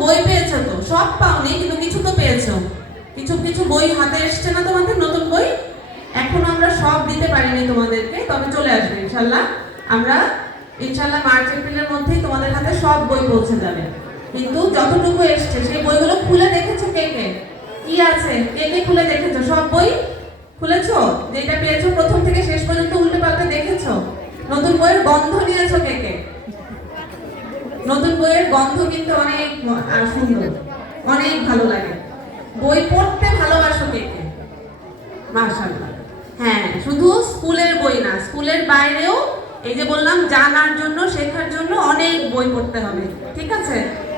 বই পেয়েছো তো, সব পাওনি কিন্তু কিছু তো পেয়েছো। কিছু কিছু বই হাতে এসছে না তোমাদের, নতুন বই? এখন আমরা সব দিতে পারিনি তোমাদেরকে, তবে চলে আসবে ইনশাল্লাহ। আমরা ইনশাল্লাহ মার্চ এপ্রিলের মধ্যেই তোমাদের হাতে সব বই পৌঁছে যাবে। কিন্তু যতটুকু এসছে সেই বইগুলো খুলে দেখেছো কে কে? কি আছে কে কে খুলে দেখেছো? সব বই খুলেছো? যেটা পেয়েছো প্রথম থেকে শেষ পর্যন্ত উল্টে পাল্টে দেখেছো? নতুন বইয়ের গন্ধ নিয়েছো কে কে? নতুন বইয়ের গন্ধ কিন্তু অনেক সুন্দর, অনেক ভালো লাগে। বই পড়তে ভালোবাসো কে কে? মাশাআল্লাহ। হ্যাঁ, শুধু স্কুলের বই না, স্কুলের বাইরেও এই যে বললাম জানার জন্য, শেখার জন্য অনেক বই পড়তে হবে। ঠিক আছে,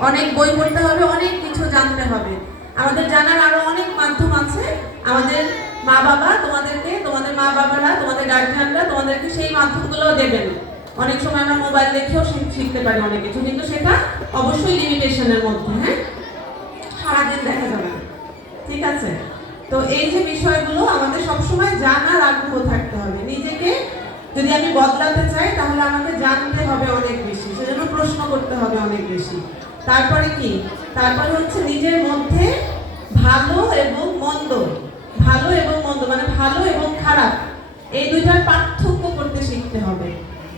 অনেক বই পড়তে হবে, অনেক কিছু জানতে হবে। আমাদের জানার আরো অনেক মাধ্যম আছে। আমাদের মা বাবা তোমাদেরকে, তোমাদের মা বাবারা, তোমাদের গার্জিয়ানরা তোমাদেরকে সেই মাধ্যমগুলো দেবেন। অনেক সময় আমরা মোবাইল দেখেও শিখতে পারি অনেক কিছু, কিন্তু সেটা অবশ্যই লিমিটেশনের মধ্যে। হ্যাঁ, সারাদিন দেখা যাবে না। ঠিক আছে, তো এই যে বিষয়গুলো আমাদের সবসময় জানার আগ্রহ থাকতে হবে। নিজেকে যদি আমি বদলাতে চাই তাহলে আমাকে জানতে হবে অনেক বেশি, সেজন্য প্রশ্ন করতে হবে অনেক বেশি। তারপরে কি? তারপরে হচ্ছে নিজের মধ্যে ভালো এবং মন্দ, ভালো এবং মন্দ মানে ভালো এবং খারাপ, এই দুইটার পার্থক্য করতে শিখতে হবে।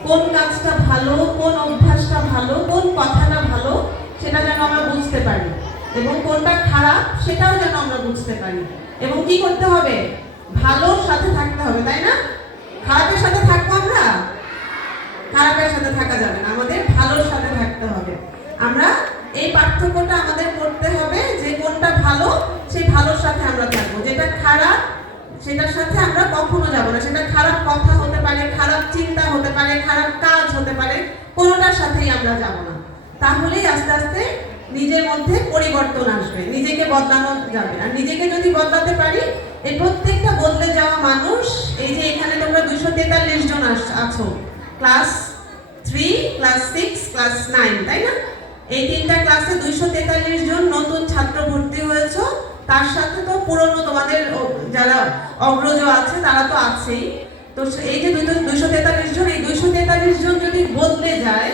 কোন কাজটা ভালো, কোন অভ্যাসটা ভালো, কোন কথাটা ভালো, সেটা যেন আমরা বুঝতে পারি, এবং কোনটা খারাপ সেটাও যেন আমরা বুঝতে পারি। এবং কি করতে হবে? ভালোর সাথে থাকতে হবে, তাই না? খারাপের সাথে থাকবো আমরা? খারাপের সাথে থাকা যাবে না, আমাদের ভালোর সাথে থাকতে হবে। আমরা এই পার্থক্যটা আমাদের করতে হবে যে কোনটা ভালো সেই ভালোর সাথে আমরা থাকবো, যেটা খারাপ সেটার সাথে আমরা কখনো যাব না। সেটা খারাপ কথা হতে পারে, খারাপ চিন্তা হতে পারে, খারাপ কাজ হতে পারে, কোনোটার সাথেই আমরা যাব না। তাহলেই আস্তে আস্তে নিজের মধ্যে পরিবর্তন আসবে, নিজেকে বদলানো যাবে। আর নিজেকে যদি বদলাতে পারি, এই প্রত্যেকটা বদলে যাওয়া মানুষ, এই যে এখানে তোমরা 243 জন আছো, ক্লাস 3, ক্লাস 6, ক্লাস 9, তাই না? এই তিনটা ক্লাসে 243 জন নতুন ছাত্র ভর্তি হয়েছে। তার সাথে তো পুরনো তোমাদের যারা অগ্রজ আছে তারা তো আছেই। তো এই যে 243 জন, এই 243 জন যদি বদলে যায়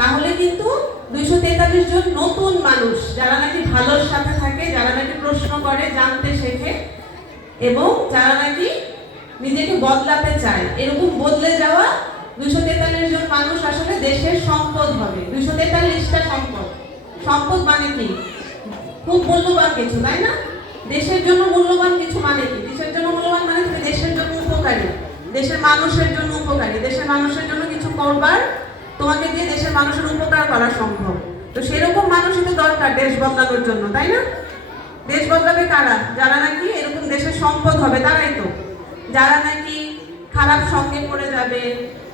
তাহলে কিন্তু 243 জন নতুন মানুষ, যারা নাকি ভালোর সাথে থাকে, যারা নাকি প্রশ্ন করে, জানতে শেখে, এবং যারা নাকি নিজেকে বদলাতে চায়, এরকম বদলে যাওয়া 243 জন মানুষ আসলে দেশের সম্পদ হবে। 243টা সম্পদ। সম্পদ মানে কি? খুব মূল্যবান কিছু, তাই না? দেশের জন্য মূল্যবান কিছু মানে কি? দেশের জন্য মূল্যবান মানে তুমি দেশের জন্য উপকারী, দেশের মানুষের জন্য উপকারী, দেশের মানুষের জন্য কিছু করবার, তোমাকে দিয়ে দেশের মানুষের উপকার করা সম্ভব। তো সেরকম মানুষই তো দরকার দেশ বদলানোর জন্য, তাই না? দেশ বদলাবে কারা? যারা নাকি এরকম দেশের সম্পদ হবে, তারাই তো। যারা নাকি খারাপ সঙ্গে পড়ে যাবে,